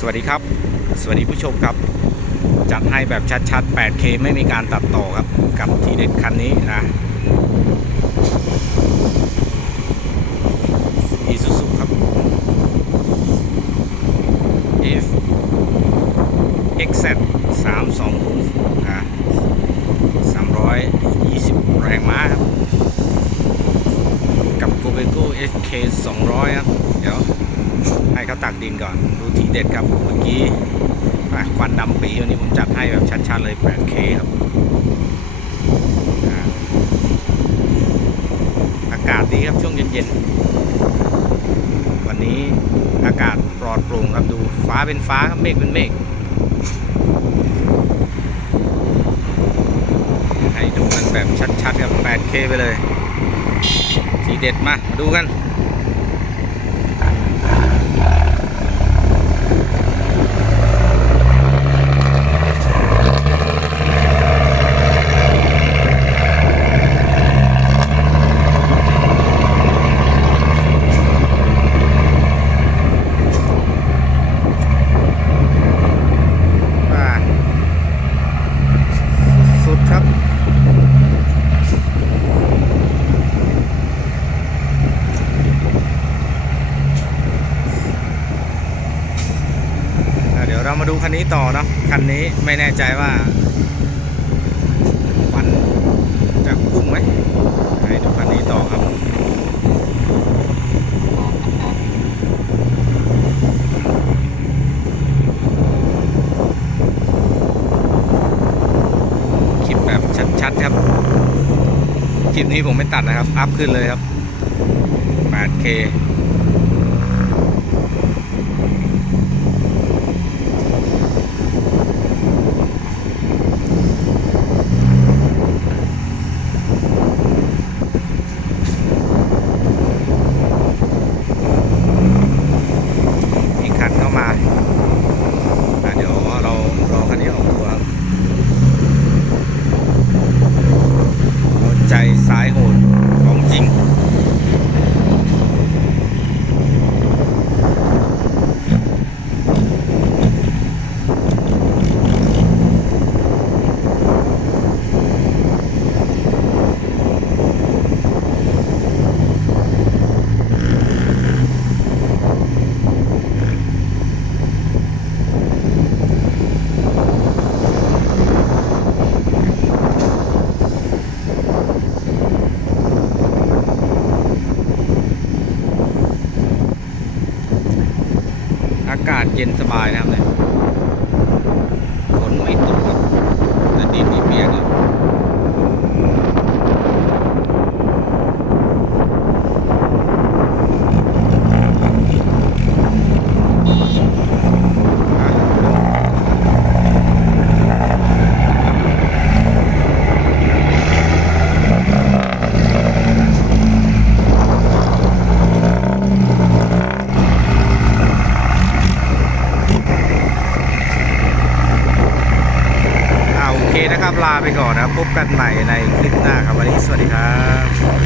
สวัสดีครับ สวัสดีผู้ชมครับ จัดให้แบบชัดๆ 8K ไม่มีการตัดต่อครับ กับทีเด็ดคันนี้นะ Isuzu ครับ F XZ 320นะ320 แรงม้าครับ กับ g o b e g o SK 200ครับ เดี๋ยวให้เขาตักดินก่อน ดูทีเด็ดครับ เมื่อกี้ควันดำปีวันนี้ผมจัดให้แบบชัดๆเลย 8K ครับ อากาศดีครับช่วงเย็นๆ วันนี้อากาศปลอดโปร่งครับดูฟ้าเป็นฟ้าครับเมฆเป็นเมฆให้ดูกันแบบชัดๆกับ 8K ไปเลย สีเด็ดมามาดูกัน ว่าสุดๆครับ อะเดี๋ยวเรา มาดูคันนี้ต่อเนาะคันนี้ไม่แน่ใจว่าควันจะพุ่งไหมให้ดูคันนี้ต่อครับคลิปแบบชัดๆครับคลิปนี้ผมไม่ตัดนะครับ อัพขึ้นเลยครับ 8K อีกคันเข้ามาอะเดี๋ยวเรารอคันนี้ออกตัวครับ เอาใจสายโหดของจริงากาศเย็นสบายนะครับเนี่ยฝนไม่ตกครับแต่ดินนี่เปียกครับอะอ่าโอเค นะครับ ลาไปก่อนนะครับพบกันใหม่ในคลิปหน้าครับ วันนี้สวัสดีครับ